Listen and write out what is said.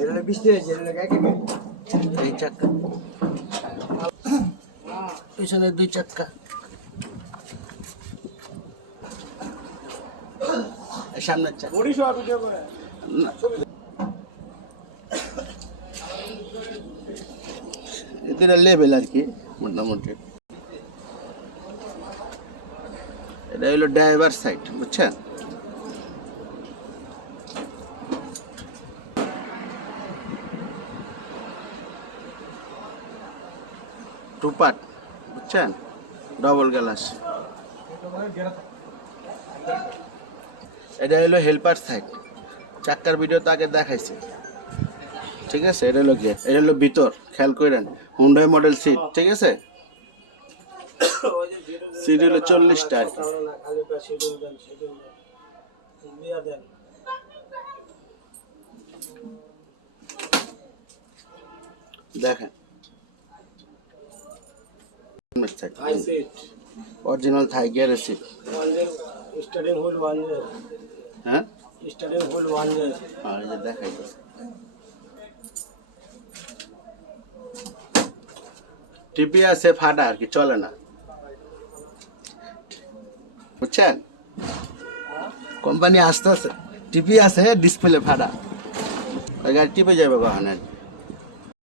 এটা বৃষ্টি হয়েছে এটা হলো একে দুই চাক্কা। সামনের চাক্কা। এদের লেভেল আর কি, মোটামুটি। এটা ড্রাইভার সাইড বুঝছেন? টু পার্ট বুঝছেন? ডবল গ্লাস এটা হলো হেল্পার সাইড চাক্কার ভিডিও তো আগে দেখাইছে। ঠিক আছে? এটা হলো গেট এটা হলো ভিতর। খেয়াল করেন হুন্ডাই মডেল সিট ঠিক আছে? সিট হলো চল্লিশটা দেখেন অরিজিনাল থাই ওয়ান জের স্টার্টিং হুইল ওয়ান হ্যাঁ স্টার্টিং হুইল ওয়ান আর এই যে দেখাই। টিপি আছে ফাটা আর কি চলে না। বুঝছেন? কোম্পানি আসতে আছে টিপি আছে ডিসপ্লে ফাটা গাড়ি টিপে যাবে কখন আর? কি।